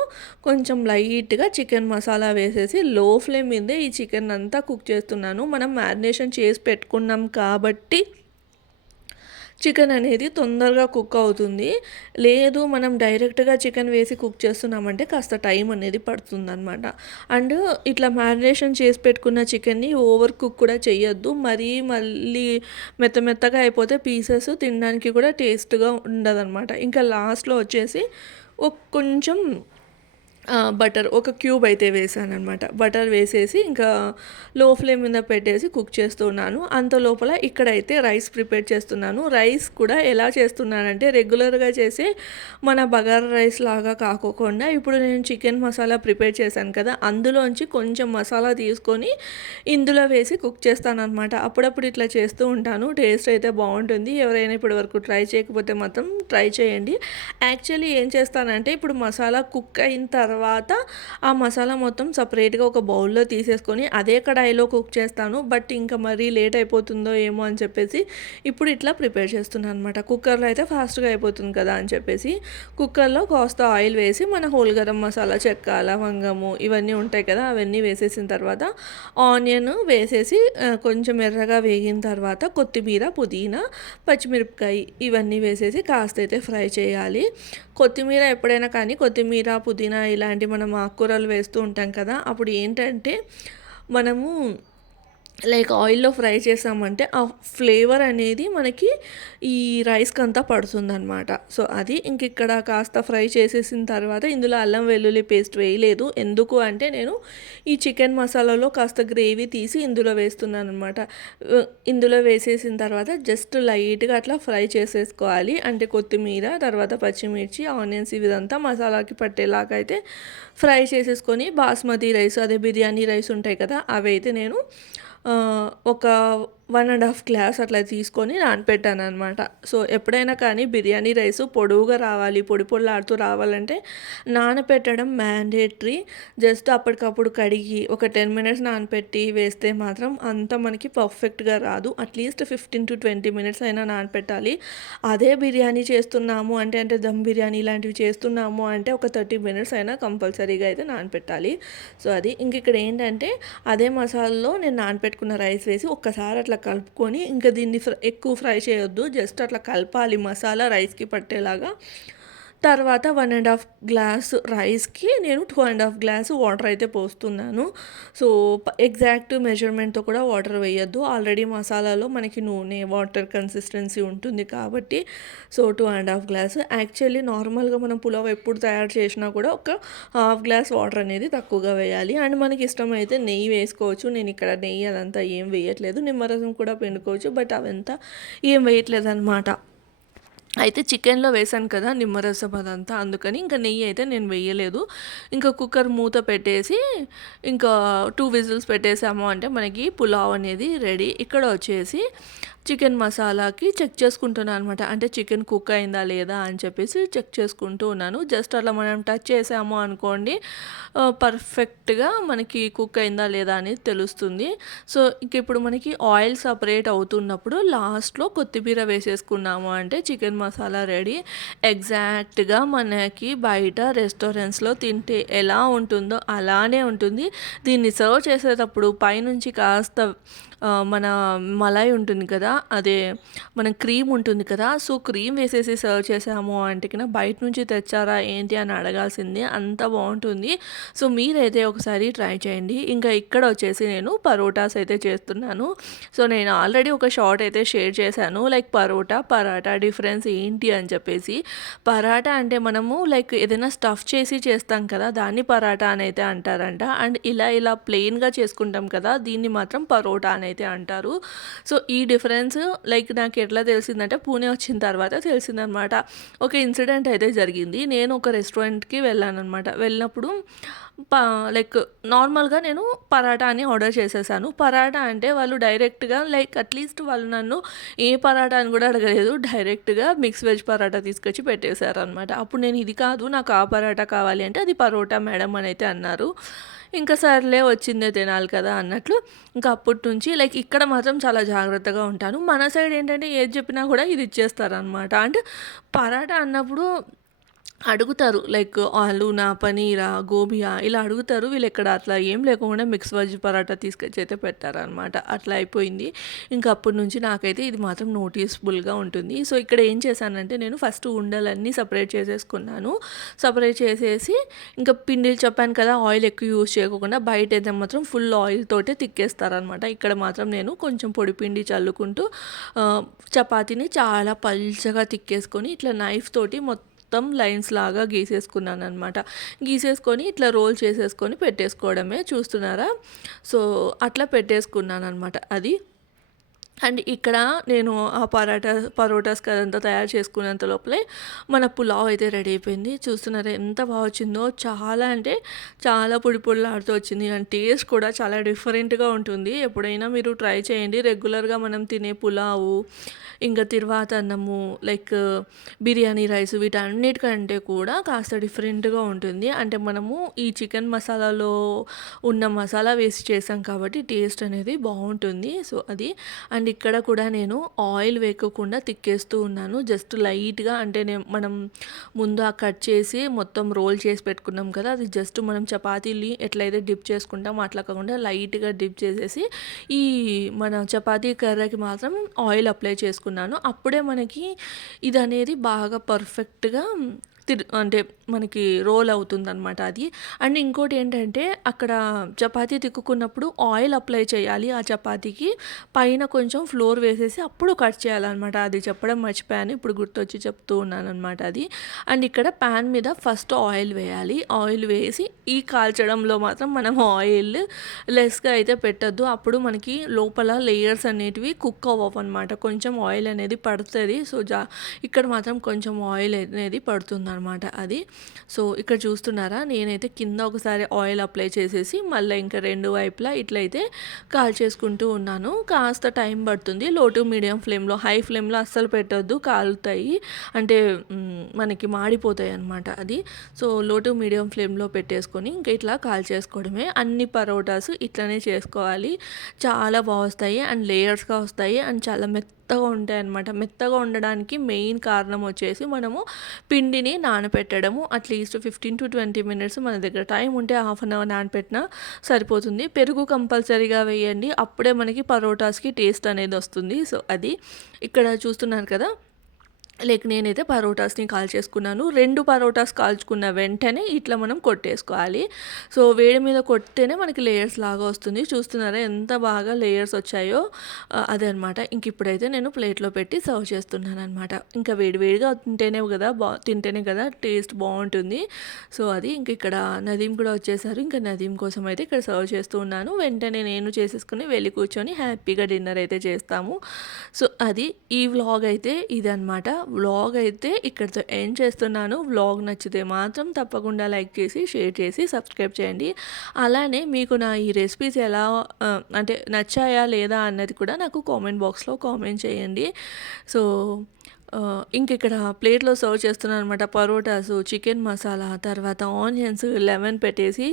కొంచెం లైట్‌గా చికెన్ మసాలా వేసేసి లో ఫ్లేమ్ మీదే ఈ చికెన్ అంతా కుక్ చేస్తున్నాను. మనం మ్యారినేషన్ చేసి పెట్టుకున్నాం కాబట్టి చికెన్ అనేది తొందరగా కుక్ అవుతుంది. లేదు మనం డైరెక్ట్‌గా చికెన్ వేసి కుక్ చేస్తున్నామంటే కాస్త టైం అనేది పడుతుందనమాట. అండ్ ఇట్లా మ్యారినేషన్ చేసి పెట్టుకున్న చికెన్‌ని ఓవర్ కుక్ కూడా చేయొద్దు. మళ్ళీ మెత్తగా అయిపోతే పీసెస్ తినడానికి కూడా టేస్ట్‌గా ఉండదనమాట. ఇంకా లాస్ట్‌లో వచ్చేసి కొంచెం బటర్ ఒక క్యూబ్ అయితే వేసాననమాట. బటర్ వేసేసి ఇంకా లో ఫ్లేమ్ మీద పెట్టేసి కుక్ చేస్తున్నాను. అంత లోపల ఇక్కడైతే రైస్ ప్రిపేర్ చేస్తున్నాను. రైస్ కూడా ఎలా చేస్తున్నానంటే, రెగ్యులర్‌గా చేసే మన బగారా రైస్ లాగా కాకోకుండా ఇప్పుడు నేను చికెన్ మసాలా ప్రిపేర్ చేశాను కదా! అందులోంచి కొంచెం మసాలా తీసుకొని ఇందులో వేసి కుక్ చేస్తాననమాట. అప్పుడప్పుడు ఇట్లా చేస్తూ ఉంటాను. టేస్ట్ అయితే బావుంటుంది. ఎవరైనా ఇప్పటివరకు ట్రై చేయకపోతే మాత్రం ట్రై చేయండి. యాక్చువల్లీ ఏం చేస్తానంటే, ఇప్పుడు మసాలా కుక్ అయిన తర్వాత ఆ మసాలా మొత్తం సపరేట్‌గా ఒక బౌల్‌లో తీసేసుకొని అదే కడాయిలో కుక్ చేస్తాను. బట్ ఇంకా మరీ లేట్ అయిపోతుందో ఏమో అని చెప్పేసి ఇప్పుడు ఇట్లా ప్రిపేర్ చేస్తున్నాను అనమాట. కుక్కర్‌లో అయితే ఫాస్ట్‌గా అయిపోతుంది కదా అని చెప్పేసి కుక్కర్‌లో కాస్త ఆయిల్ వేసి మన హోల్ గరం మసాలా, చెక్క, లవంగము ఇవన్నీ ఉంటాయి కదా! అవన్నీ వేసేసిన తర్వాత ఆనియన్ వేసేసి కొంచెం ఎర్రగా వేగిన తర్వాత కొత్తిమీర, పుదీనా, పచ్చిమిరపకాయ ఇవన్నీ వేసేసి కాస్త అయితే ఫ్రై చేయాలి. కొత్తిమీర ఎప్పుడైనా కానీ కొత్తిమీర, పుదీనా ఇలాంటి మనం ఆకుకూరలు వేస్తూ ఉంటాం కదా! అప్పుడు ఏంటంటే మనము లైక్ ఆయిల్‌లో ఫ్రై చేసామంటే ఆ ఫ్లేవర్ అనేది మనకి ఈ రైస్‌కంతా పడుతుందనమాట. సో, అది ఇంకిక్కడ కాస్త ఫ్రై చేసేసిన తర్వాత ఇందులో అల్లం వెల్లుల్లి పేస్ట్ వేయలేదు. ఎందుకు అంటే నేను ఈ చికెన్ మసాలాలో కాస్త గ్రేవీ తీసి ఇందులో వేస్తున్నాననమాట. ఇందులో వేసేసిన తర్వాత జస్ట్ లైట్‌గా అట్లా ఫ్రై చేసేసుకోవాలి. అంటే కొత్తిమీర, తర్వాత పచ్చిమిర్చి, ఆనియన్స్ ఇదంతా మసాలాకి పట్టేలాగా అయితే ఫ్రై చేసేసుకొని బాస్మతి రైస్ అదే బిర్యానీ రైస్ ఉంటాయి కదా! అవైతే నేను ఒక 1½ గ్లాస్ అట్లా తీసుకొని నానపెట్టాననమాట. సో, ఎప్పుడైనా కానీ బిర్యానీ రైస్ పొడువుగా రావాలి, పొడి పొడిలాడుతూ రావాలంటే నానపెట్టడం మ్యాండేటరీ. జస్ట్ అప్పటికప్పుడు కడిగి ఒక 10 మినిట్స్ నానపెట్టి వేస్తే మాత్రం అంత మనకి పర్ఫెక్ట్‌గా రాదు. అట్‌లీస్ట్ 15-20 మినిట్స్ అయినా నానపెట్టాలి. అదే బిర్యానీ చేస్తున్నాము అంటే దమ్ బిర్యానీ ఇలాంటివి చేస్తున్నాము అంటే ఒక 30 మినిట్స్ అయినా కంపల్సరీగా అయితే నానపెట్టాలి. సో, అది. ఇంకిక్కడ ఏంటంటే అదే మసాలాలో నేను నానపెట్టుకున్న రైస్ వేసి ఒక్కసారి అట్లా కలుపుకొని ఇంకా దీన్ని ఎక్కువ ఫ్రై చేయొద్దు. జస్ట్ అట్లా కలపాలి మసాలా రైస్‌కి పట్టేలాగా. తర్వాత 1½ గ్లాస్ రైస్‌కి నేను 2½ గ్లాస్ వాటర్ అయితే పోస్తున్నాను. సో, ఎగ్జాక్ట్ మెజర్‌మెంట్‌తో కూడా వాటర్ వేయొద్దు. ఆల్రెడీ మసాలాలో మనకి నూనె, వాటర్ కన్సిస్టెన్సీ ఉంటుంది కాబట్టి సో, 2½ గ్లాస్. యాక్చువల్లీ నార్మల్‌గా మనం పులావ్ ఎప్పుడు తయారు చేసినా కూడా ఒక ½ గ్లాస్ వాటర్ అనేది తక్కువగా వేయాలి. అండ్ మనకి ఇష్టమైతే నెయ్యి వేసుకోవచ్చు. నేను ఇక్కడ నెయ్యి అదంతా ఏం వేయట్లేదు. నిమ్మరసం కూడా పిండుకోవచ్చు. బట్ అవంతా ఏం వేయట్లేదనమాట. అయితే చికెన్‌లో వేశాను కదా నిమ్మరసం అదంతా, అందుకని ఇంకా నెయ్యి అయితే నేను వేయలేదు. ఇంకా కుక్కర్ మూత పెట్టేసి ఇంకా 2 విజిల్స్ పెట్టేసాము అంటే మనకి పులావ్ అనేది రెడీ. ఇక్కడ వచ్చేసి చికెన్ మసాలాకి చెక్ చేసుకుంటున్నాను అనమాట. అంటే చికెన్ కుక్ అయిందా లేదా అని చెప్పేసి చెక్ చేసుకుంటూ ఉన్నాను. జస్ట్ అట్లా మనం టచ్ చేసాము అనుకోండి పర్ఫెక్ట్‌గా మనకి కుక్ అయిందా లేదా అనేది తెలుస్తుంది. సో, ఇంక ఇప్పుడు మనకి ఆయిల్ సపరేట్ అవుతున్నప్పుడు లాస్ట్‌లో కొత్తిమీర వేసేసుకున్నాము అంటే చికెన్ మసాలా రెడీ. ఎగ్జాక్ట్‌గా మనకి బయట రెస్టారెంట్స్‌లో తింటే ఎలా ఉంటుందో అలానే ఉంటుంది. దీన్ని సర్వ్ చేసేటప్పుడు పైనుంచి కాస్త మన మలాయ్ ఉంటుంది కదా! అదే మన క్రీమ్ ఉంటుంది కదా! సో, క్రీమ్ వేసేసి సర్వ్ చేసాము అంటే గిన బయట నుంచి తెచ్చారా ఏంటి అని అడగాల్సిందే. అంత బావుంటుంది. సో, మీరైతే ఒకసారి ట్రై చేయండి. ఇంకా ఇక్కడ వచ్చేసి నేను పరోటాస్ అయితే చేస్తున్నాను. సో, నేను ఆల్రెడీ ఒక షార్ట్ అయితే షేర్ చేశాను. లైక్ పరాటా డిఫరెన్స్ ఏంటి అని చెప్పేసి. పరాటా అంటే మనము లైక్ ఏదైనా స్టఫ్ చేసి చేస్తాం కదా! దాన్ని పరాటా అని అయితే అంటారంట. అండ్ ఇలా ప్లెయిన్‌గా చేసుకుంటాం కదా! దీన్ని మాత్రం పరోటా అని అయితే అంటారు. సో, ఈ డిఫరెన్స్ లైక్ నాకు ఎట్లా తెలిసిందంటే పూణే వచ్చిన తర్వాత తెలిసిందనమాట. ఒక ఇన్సిడెంట్ అయితే జరిగింది. నేను ఒక రెస్టారెంట్‌కి వెళ్ళాననమాట. వెళ్ళినప్పుడు ప లైక్ నార్మల్‌గా నేను పరాటా అని ఆర్డర్ చేసేసాను. పరాటా అంటే వాళ్ళు డైరెక్ట్‌గా లైక్ అట్‌లీస్ట్ వాళ్ళు నన్ను ఏ పరాటా అని కూడా అడగలేదు. డైరెక్ట్‌గా మిక్స్ వెజ్ పరాటా తీసుకొచ్చి పెట్టేశారనమాట. అప్పుడు నేను ఇది కాదు నాకు ఆ పరాటా కావాలి అంటే అది పరోటా మేడం అని అయితే అన్నారు. ఇంకా సర్లే వచ్చిందే తినాలి కదా అన్నట్లు ఇంకా అప్పటి నుంచి లైక్ ఇక్కడ మాత్రం చాలా జాగ్రత్తగా ఉంటాను. మన సైడ్ ఏంటంటే ఏది చెప్పినా కూడా ఇది ఇచ్చేస్తారనమాట. అంటే పరాటా అన్నప్పుడు అడుగుతారు. లైక్ ఆలూనా, పనీరా, గోబీయా ఇలా అడుగుతారు. వీళ్ళిక్కడ అట్లా ఏం లేకుండా మిక్స్ వెజ్ పరాటా తీసుకొచ్చి అయితే పెట్టారనమాట. అట్లా అయిపోయింది. ఇంక అప్పటి నుంచి నాకైతే ఇది మాత్రం నోటీసబుల్‌గా ఉంటుంది. సో, ఇక్కడ ఏం చేశానంటే నేను ఫస్ట్ ఉండలన్నీ సెపరేట్ చేసేసుకున్నాను. సెపరేట్ చేసేసి ఇంకా పిండిలు చెప్పాను కదా! ఆయిల్ ఎక్కువ యూజ్ చేయకోకుండా బయటైతే మాత్రం ఫుల్ ఆయిల్ తోటే తిక్కేస్తారనమాట. ఇక్కడ మాత్రం నేను కొంచెం పొడి పిండి చల్లుకుంటూ చపాతీని చాలా పల్చగా తిక్కేసుకొని ఇట్లా నైఫ్ తోటి మొత్తం లైన్స్ లాగా గీసేసుకున్నాననమాట. గీసేసుకొని ఇట్లా రోల్ చేసేసుకొని పెట్టేసుకోవడమే చూస్తున్నారా? సో, అట్లా పెట్టేసుకున్నాననమాట అది. అండ్ ఇక్కడ నేను ఆ పరోటాస్‌కి అదంతా తయారు చేసుకునేంత లోపలే మన పులావ్ అయితే రెడీ అయిపోయింది. చూస్తున్నారా ఎంత బాగా వచ్చిందో. చాలా అంటే చాలా పొడి పొడిలాడుతూ వచ్చింది. అండ్ టేస్ట్ కూడా చాలా డిఫరెంట్‌గా ఉంటుంది. ఎప్పుడైనా మీరు ట్రై చేయండి. రెగ్యులర్‌గా మనం తినే పులావు, ఇంకా తిరువాత అన్నము, లైక్ బిర్యానీ రైస్ వీటన్నిటికంటే కూడా కాస్త డిఫరెంట్‌గా ఉంటుంది. అంటే మనము ఈ చికెన్ మసాలాలో ఉన్న మసాలా వేసి చేసాం కాబట్టి టేస్ట్ అనేది బావుంటుంది. సో, అది. అండ్ ఇక్కడ కూడా నేను ఆయిల్ వేయకోకుండా తిక్కేస్తూ ఉన్నాను. జస్ట్ లైట్‌గా అంటే మనం ముందు ఆ కట్ చేసి మొత్తం రోల్ చేసి పెట్టుకున్నాం కదా! అది జస్ట్ మనం చపాతీని ఎట్లయితే డిప్ చేసుకుంటామో అట్లా కాకుండా లైట్‌గా డిప్ చేసేసి ఈ మన చపాతీ కర్రకి మాత్రం ఆయిల్ అప్లై చేసుకున్నాను. అప్పుడే మనకి ఇదనేది బాగా పర్ఫెక్ట్‌గా అంటే మనకి రోల్ అవుతుందనమాట అది. అండ్ ఇంకోటి ఏంటంటే అక్కడ చపాతీ తిక్కుకున్నప్పుడు ఆయిల్ అప్లై చేయాలి ఆ చపాతీకి. పైన కొంచెం ఫ్లోర్ వేసేసి అప్పుడు కట్ చేయాలనమాట. అది చెప్పడం మర్చిపోయాను. ఇప్పుడు గుర్తొచ్చి చెప్తూ ఉన్నాననమాట అది. అండ్ ఇక్కడ పాన్ మీద ఫస్ట్ ఆయిల్ వేయాలి. ఆయిల్ వేసి ఈ కాల్చడంలో మాత్రం మనం ఆయిల్ లెస్‌గా అయితే పెట్టొద్దు. అప్పుడు మనకి లోపల లేయర్స్ అనేటివి కుక్ అవ్వవనమాట. కొంచెం ఆయిల్ అనేది పడతది. సో, ఇక్కడ మాత్రం కొంచెం ఆయిల్ అనేది పడుతుందనమాట అది. సో, ఇక్కడ చూస్తున్నారా నేనైతే కింద ఒకసారి ఆయిల్ అప్లై చేసేసి మళ్ళీ ఇంకా రెండు వైపులా ఇట్లయితే కాల్చేసుకుంటూ ఉన్నాను. కాస్త టైం పడుతుంది. లో టు మీడియం ఫ్లేమ్‌లో, హై ఫ్లేమ్‌లో అస్సలు పెట్టొద్దు కాలుతాయి. అంటే మనకి మాడిపోతాయి అనమాట అది. సో, లో టు మీడియం ఫ్లేమ్‌లో పెట్టేసుకొని ఇంక ఇట్లా కాల్చేసుకోవడమే. అన్ని పరోటాస్ ఇట్లనే చేసుకోవాలి. చాలా వస్తాయి అండ్ లేయర్స్‌గా వస్తాయి అండ్ చాలా మెత్తగా ఉంటాయన్నమాట. మెత్తగా ఉండడానికి మెయిన్ కారణం వచ్చేసి మనము పిండిని నానపెట్టడము. అట్‌లీస్ట్ 15-20 మినిట్స్ మన దగ్గర టైం ఉంటే హాఫ్ అన్ అవర్ నానపెట్టినా సరిపోతుంది. పెరుగు కంపల్సరీగా వేయండి. అప్పుడే మనకి పరోటాస్‌కి టేస్ట్ అనేది వస్తుంది. సో, అది. ఇక్కడ చూస్తున్నారు కదా! లైక్ నేనైతే పరోటాస్‌ని కాల్చేసుకున్నాను. 2 పరోటాస్ కాల్చుకున్న వెంటనే ఇట్లా మనం కొట్టేసుకోవాలి. సో, వేడి మీద కొడితేనే మనకి లేయర్స్ లాగా వస్తుంది. చూస్తున్నారా ఎంత బాగా లేయర్స్ వచ్చాయో అదే అనమాట. ఇంక ఇప్పుడైతే నేను ప్లేట్‌లో పెట్టి సర్వ్ చేస్తున్నాననమాట. ఇంకా వేడి వేడిగా తింటేనే కదా టేస్ట్ బావుంటుంది. సో, అది. ఇంక ఇక్కడ నదీమ్ కూడా వచ్చేసారు. ఇంకా నదీమ్ కోసం అయితే ఇక్కడ సర్వ్ చేస్తూ ఉన్నాను. వెంటనే నేను చేసేసుకొని వెళ్ళి కూర్చొని హ్యాపీగా డిన్నర్ అయితే చేస్తాము. సో, అది. ఈ వ్లాగ్ అయితే ఇదనమాట. వ్లాగ్ అయితే ఇక్కడితో ఎండ్ చేస్తున్నాను. వ్లాగ్ నచ్చితే మాత్రం తప్పకుండా లైక్ చేసి, షేర్ చేసి, సబ్స్క్రైబ్ చేయండి. అలానే మీకు నా ఈ రెసిపీస్ ఎలా అంటే నచ్చాయా లేదా అన్నది కూడా నాకు కామెంట్ బాక్స్‌లో కామెంట్ చేయండి. సో, ఇంకిక్కడ ప్లేట్‌లో సర్వ్ చేస్తున్నాననమాట. పరోటాసు, చికెన్ మసాలా, తర్వాత ఆనియన్స్, లెమన్ పెట్టేసి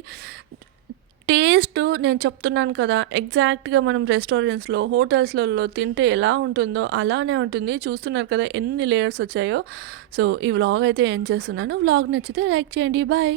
టేస్ట్ నేను చెప్తున్నాను కదా! ఎగ్జాక్ట్‌గా మనం రెస్టారెంట్స్‌లో, హోటల్స్‌లలో తింటే ఎలా ఉంటుందో అలానే ఉంటుంది. చూస్తున్నారు కదా ఎన్ని లేయర్స్ వచ్చాయో. సో, ఈ వ్లాగ్ అయితే ఎండ్ చేస్తున్నాను. వ్లాగ్ నచ్చితే లైక్ చేయండి. బాయ్.